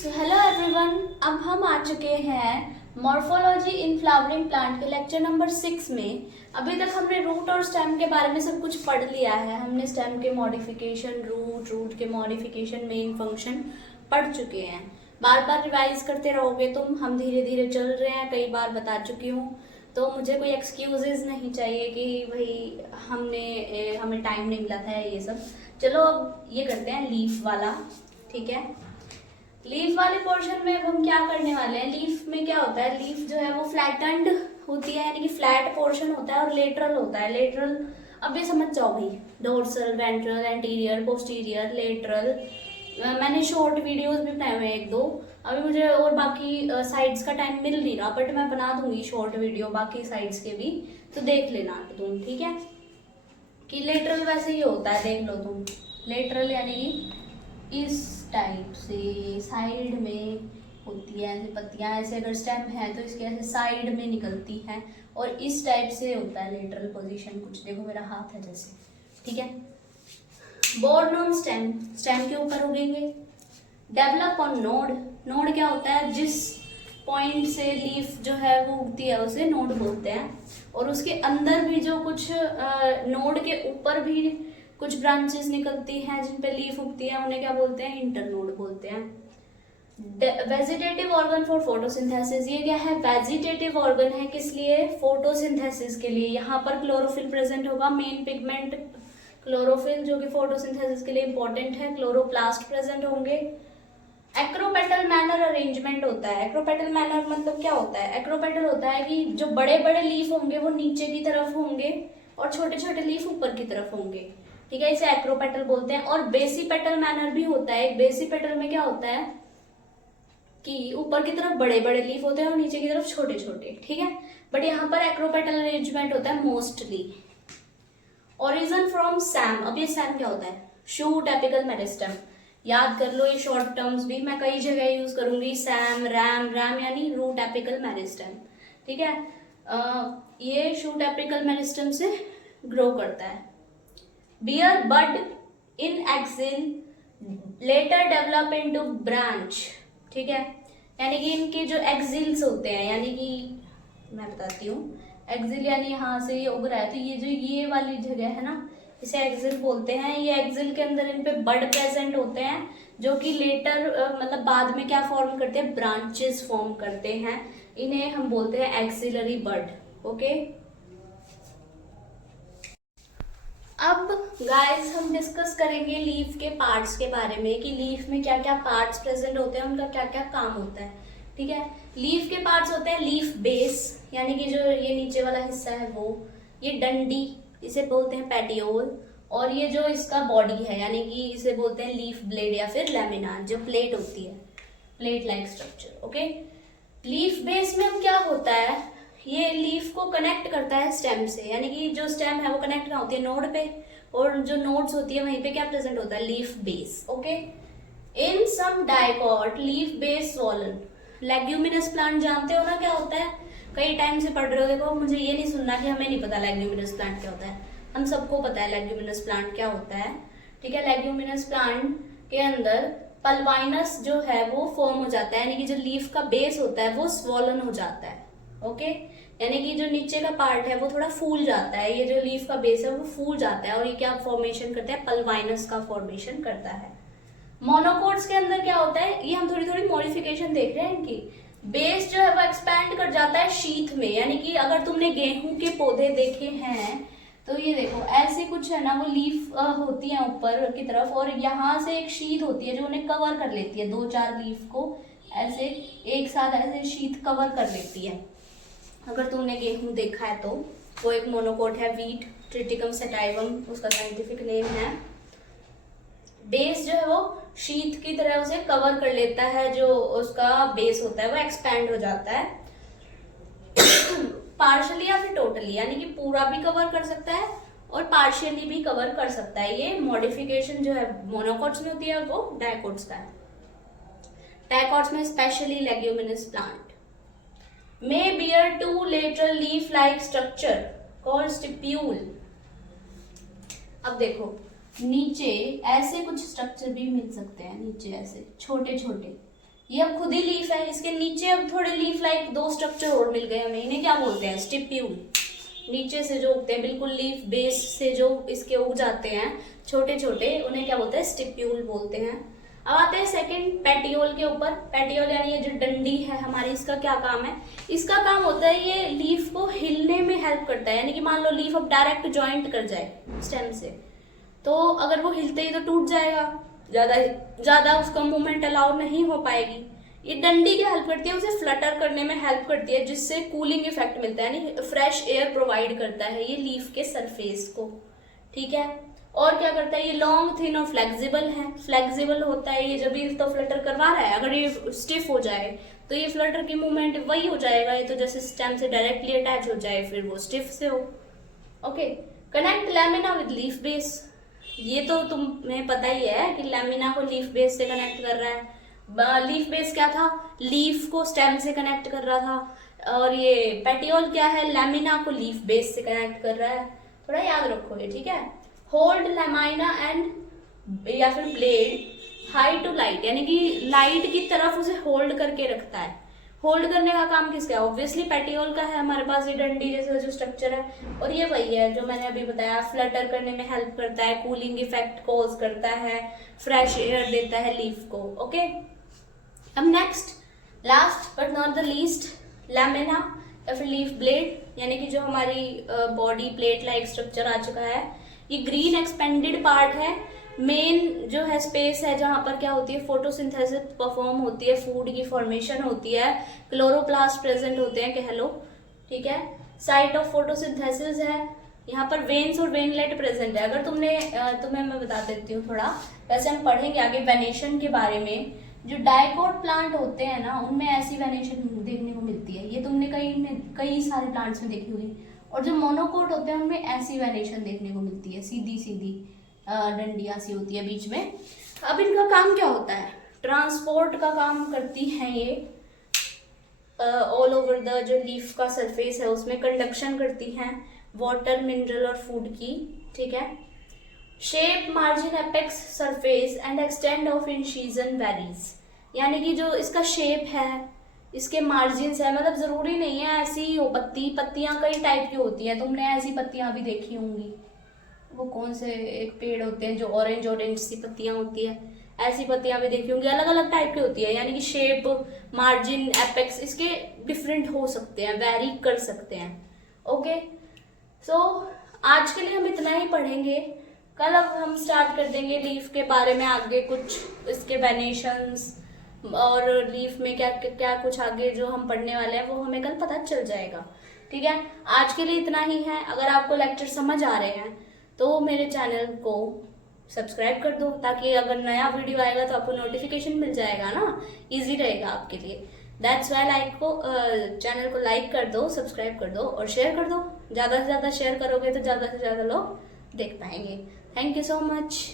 So hello everyone, अब हम आ चुके हैं मॉर्फोलॉजी इन फ्लावरिंग प्लांट के लेक्चर नंबर 6 में। अभी तक हमने रूट और स्टेम के बारे में सब कुछ पढ़ लिया है। हमने स्टेम के मॉडिफिकेशन, रूट के मॉडिफिकेशन, मेन फंक्शन पढ़ चुके हैं। बार बार रिवाइज करते रहोगे तुम, हम धीरे धीरे चल रहे हैं, कई बार बता चुकी हूँ, तो मुझे कोई एक्सक्यूजेज नहीं चाहिए कि भाई हमें टाइम नहीं मिला था ये सब। चलो अब ये करते हैं लीफ वाला, ठीक है। लीफ वाले पोर्शन में अब हम क्या करने वाले हैं, लीफ में क्या होता है, लीफ जो है वो फ्लैटेंड होती है, यानी कि फ्लैट पोर्शन होता है, और लेटरल होता है। लेटरल अब ये समझ जाओ भाई, dorsal, ventral, anterior, posterior, lateral. मैंने शॉर्ट वीडियोस भी बनाए हुए हैं एक दो, अभी मुझे और बाकी साइड्स का टाइम मिल नहीं रहा, बट मैं बना दूंगी शॉर्ट वीडियो बाकी साइड्स के भी, तो देख लेना तुम, ठीक है। कि लेटरल वैसे ही होता है, देख लो तुम। लेटरल यानी कि इस टाइप से साइड में होती है, ऐसे पत्तियां, ऐसे अगर स्टेम है तो इसके ऐसे साइड में निकलती हैं, और इस टाइप से होता है लेटरल पोजीशन। कुछ देखो मेरा हाथ है जैसे, ठीक है। बोर्न ऑन स्टेम, स्टेम के ऊपर उगेंगे। डेवलप ऑन नोड, नोड क्या होता है, जिस पॉइंट से लीफ जो है वो उगती है उसे नोड बोलते हैं। और उसके अंदर भी जो कुछ नोड के ऊपर भी कुछ ब्रांचेस निकलती हैं जिन पे लीफ उगती है, उन्हें क्या बोलते हैं, इंटरनोड बोलते हैं। वेजिटेटिव ऑर्गन फॉर फोटोसिंथेसिस, ये क्या है, वेजिटेटिव ऑर्गन है, किस लिए, फोटोसिंथेसिस के लिए। यहाँ पर क्लोरोफिल प्रेजेंट होगा, मेन पिगमेंट क्लोरोफिल, जो कि फोटोसिंथेसिस के लिए इंपॉर्टेंट है। क्लोरोप्लास्ट प्रेजेंट होंगे। एक्रोपेटल मैनर अरेंजमेंट होता है। एक्रोपेटल मैनर मतलब क्या होता है, एक्रोपेटल होता है कि जो बड़े बड़े लीफ होंगे वो नीचे की तरफ होंगे और छोटे छोटे लीफ ऊपर की तरफ होंगे, ठीक है, इसे एक्रोपेटल बोलते हैं। और बेसिपेटल मैनर भी होता है। बेसिपेटल में क्या होता है कि ऊपर की तरफ बड़े बड़े लीफ होते हैं और नीचे की तरफ छोटे छोटे, ठीक है। बट यहाँ पर एक्रोपेटल अरेंजमेंट होता है मोस्टली। ओरिजिन फ्रॉम सैम, अब ये सैम क्या होता है, शूट एपिकल मेरिस्टेम। याद कर लो, ये शॉर्ट टर्म्स भी मैं कई जगह यूज करूंगी। सैम, रैम, रैम यानी रूट एपिकल मेरिस्टेम, ठीक है। ये शूट एपिकल मेरिस्टेम से ग्रो करता है। Bear bud in axil, later develop into branch, ठीक है। यानी कि इनके जो एक्सिल्स होते हैं, यानी कि मैं बताती हूँ, एक्सिल यानी यहाँ से ये उग रहा है, तो ये जो ये वाली जगह है ना, इसे एक्सिल बोलते हैं। ये एक्सिल के अंदर इन पे बड प्रेजेंट होते हैं, जो कि लेटर मतलब बाद में क्या फॉर्म करते हैं, ब्रांचेस फॉर्म करते हैं। इन्हें हम बोलते हैं एक्सिलरी बड, ओके। अब गाइस हम डिस्कस करेंगे लीफ के पार्ट्स के बारे में, कि लीफ में क्या क्या पार्ट्स प्रेजेंट होते हैं, उनका क्या क्या काम होता है, ठीक है। लीफ के पार्ट्स होते हैं लीफ बेस, यानी कि जो ये नीचे वाला हिस्सा है वो, ये डंडी, इसे बोलते हैं पेटियोल, और ये जो इसका बॉडी है, यानी कि इसे बोलते हैं लीफ ब्लेड या फिर लेमिना, जो प्लेट होती है, plate like structure, okay. Leaf base में अब क्या होता है, ये लीफ को कनेक्ट करता है स्टेम से, यानी कि जो स्टेम है वो कनेक्ट कहाँ होती है, नोड पे, और जो नोड्स होती है वहीं पे क्या प्रेजेंट होता है, leaf base, okay. In some dicot leaf base swollen, leguminous plant जानते हो ना क्या होता है, कई टाइम से पढ़ रहे हो। देखो मुझे ये नहीं सुनना कि हमें नहीं पता लेग्यूमिनस प्लांट क्या होता है, हम सबको पता है लेग्यूमिनस प्लांट क्या होता है, ठीक है। लेग्यूमिनस प्लांट के अंदर पल्वाइनस जो है वो फॉर्म हो जाता है, यानी कि जो लीफ का बेस होता है वो स्वॉलन हो जाता है, ओके। यानी कि जो नीचे का पार्ट है वो थोड़ा फूल जाता है, ये जो लीफ का बेस है वो फूल जाता है, और ये क्या फॉर्मेशन करता है, पल्वाइनस का फॉर्मेशन करता है। मोनोकोट्स के अंदर क्या होता है, ये हम थोड़ी थोड़ी मॉडिफिकेशन देख रहे हैं इनकी। बेस जो है वो एक्सपैंड कर जाता है शीथ में, यानी कि अगर तुमने गेहूं के पौधे देखे हैं तो ये देखो ऐसे कुछ है ना, वो लीफ होती है ऊपर की तरफ, और यहाँ से एक शीथ होती है जो उन्हें कवर कर लेती है, दो चार लीफ को ऐसे एक साथ ऐसे शीथ कवर कर लेती है। अगर तुमने गेहूं देखा है तो वो एक मोनोकोट है, वीट ट्रिटिकम सेटाइवम उसका साइंटिफिक नेम है। बेस जो है वो शीथ की तरह उसे कवर कर लेता है, जो उसका बेस होता है वो एक्सपैंड हो जाता है पार्शियली या फिर टोटली, यानी कि पूरा भी कवर कर सकता है और पार्शियली भी कवर कर सकता है। ये मॉडिफिकेशन जो है मोनोकोट्स में होती है वो डाइकोट्स का है। डाइकोट्स में specially leguminous plant may bear two lateral leaf-like structure called stipule। अब देखो नीचे ऐसे कुछ स्ट्रक्चर भी मिल सकते हैं, नीचे ऐसे छोटे छोटे, ये अब खुद ही लीफ है, इसके नीचे अब थोड़े लीफ लाइक दो स्ट्रक्चर और मिल गए हमें, इन्हें क्या बोलते हैं, स्टिप्यूल। नीचे से जो उगते हैं बिल्कुल लीफ बेस से जो इसके उग जाते हैं छोटे छोटे, उन्हें क्या बोलते हैं, स्टिप्यूल बोलते हैं। अब आते हैं सेकंड पेटियोल के ऊपर। पेटियोल यानी ये जो डंडी है हमारी, इसका क्या काम है, इसका काम होता है ये लीफ को हिलने में हेल्प करता है। यानी कि मान लो लीफ अब डायरेक्ट ज्वाइंट कर जाए स्टेम से, तो अगर वो हिलते ही तो टूट जाएगा, ज्यादा उसका मूवमेंट अलाउ नहीं हो पाएगी। ये डंडी क्या हेल्प करती है, उसे फ्लटर करने में हेल्प करती है, जिससे कूलिंग इफेक्ट मिलता है, यानी फ्रेश एयर प्रोवाइड करता है ये लीफ के सरफेस को। ठीक है, और क्या करता है, ये लॉन्ग थिन और फ्लेक्सिबल है। फ्लेक्सिबल होता है ये, जब ये तो फ्लटर करवा रहा है, अगर ये स्टिफ हो जाए तो ये फ्लटर की मूवमेंट वही हो जाएगा, ये तो जैसे स्टेम से डायरेक्टली अटैच हो जाए, फिर वो स्टिफ से हो। Okay, connect lamina with leaf base. ये तो तुम्हें पता ही है कि लैमिना को लीफ बेस से कनेक्ट कर रहा है। लीफ बेस क्या था, लीफ को स्टेम से कनेक्ट कर रहा था, और ये पेटियोल क्या है, लैमिना को लीफ बेस से कनेक्ट कर रहा है। थोड़ा याद रखो ये, ठीक है। होल्ड लैमिना एंड या फिर ब्लेड हाई टू लाइट, यानी कि लाइट की तरफ उसे होल्ड करके रखता है। होल्ड करने का काम किसका है, ऑब्वियसली पेटियोल का है। हमारे पास ये डंडी जैसा जो स्ट्रक्चर है, और ये वही है जो मैंने अभी बताया, फ्लटर करने में हेल्प करता है, कूलिंग इफेक्ट कॉज करता है, फ्रेश एयर देता है लीफ को। ओके, अब next, last but not the least, lamina या फिर लीफ ब्लेड, यानी कि जो हमारी बॉडी प्लेट लाइक स्ट्रक्चर आ चुका है। ये ग्रीन एक्सपेंडेड पार्ट है, मेन जो है स्पेस है जहां पर क्या होती है, फोटोसिंथेसिस परफॉर्म होती है, फूड की फॉर्मेशन होती है, क्लोरोप्लास्ट प्रेजेंट होते हैं, कह लो। ठीक है, साइट ऑफ फोटोसिंथेसिस है, यहाँ पर वेन्स और वेनलेट प्रेजेंट है। अगर तुम्हें मैं बता देती हूँ थोड़ा, वैसे हम पढ़ेंगे आगे वेनेशन के बारे में। जो डाइकोट प्लांट होते हैं ना, उनमें ऐसी वेनेशन देखने को मिलती है, ये तुमने कई सारे प्लांट्स में देखी होगी। और जो मोनोकोट होते हैं उनमें ऐसी वेनेशन देखने को मिलती है, सीधी सीधी डंडियां सी होती है बीच में। अब इनका काम क्या होता है, ट्रांसपोर्ट का काम करती हैं ये, ऑल ओवर द जो लीफ का सरफेस है उसमें कंडक्शन करती हैं वाटर, मिनरल और फूड की। ठीक है, shape, margin, apex, surface and extend of incision varies, यानी कि जो इसका शेप है, इसके मार्जिन्स है, मतलब जरूरी नहीं है ऐसी ही हो पत्तियां कई टाइप की होती हैं, तुमने ऐसी पत्तियां भी देखी होंगी। वो कौन से एक पेड़ होते हैं जो ऑरेंज सी पत्तियां होती है, ऐसी पत्तियां भी देखी होंगी, अलग अलग टाइप की होती है। यानी कि शेप, मार्जिन, एपेक्स इसके डिफरेंट हो सकते हैं, वेरी कर सकते हैं। ओके, सो आज के लिए हम इतना ही पढ़ेंगे। कल अब हम स्टार्ट कर देंगे लीफ के बारे में आगे कुछ, इसके वेनेशंस और लीफ में क्या क्या कुछ आगे जो हम पढ़ने वाले हैं वो हमें कल पता चल जाएगा। ठीक है, आज के लिए इतना ही है। अगर आपको लेक्चर समझ आ रहे हैं तो मेरे चैनल को सब्सक्राइब कर दो, ताकि अगर नया वीडियो आएगा तो आपको नोटिफिकेशन मिल जाएगा ना, इजी रहेगा आपके लिए। दैट्स वाई चैनल को लाइक कर दो, सब्सक्राइब कर दो और शेयर कर दो। ज़्यादा से ज़्यादा शेयर करोगे तो ज़्यादा से ज़्यादा लोग देख पाएंगे। Thank you so much.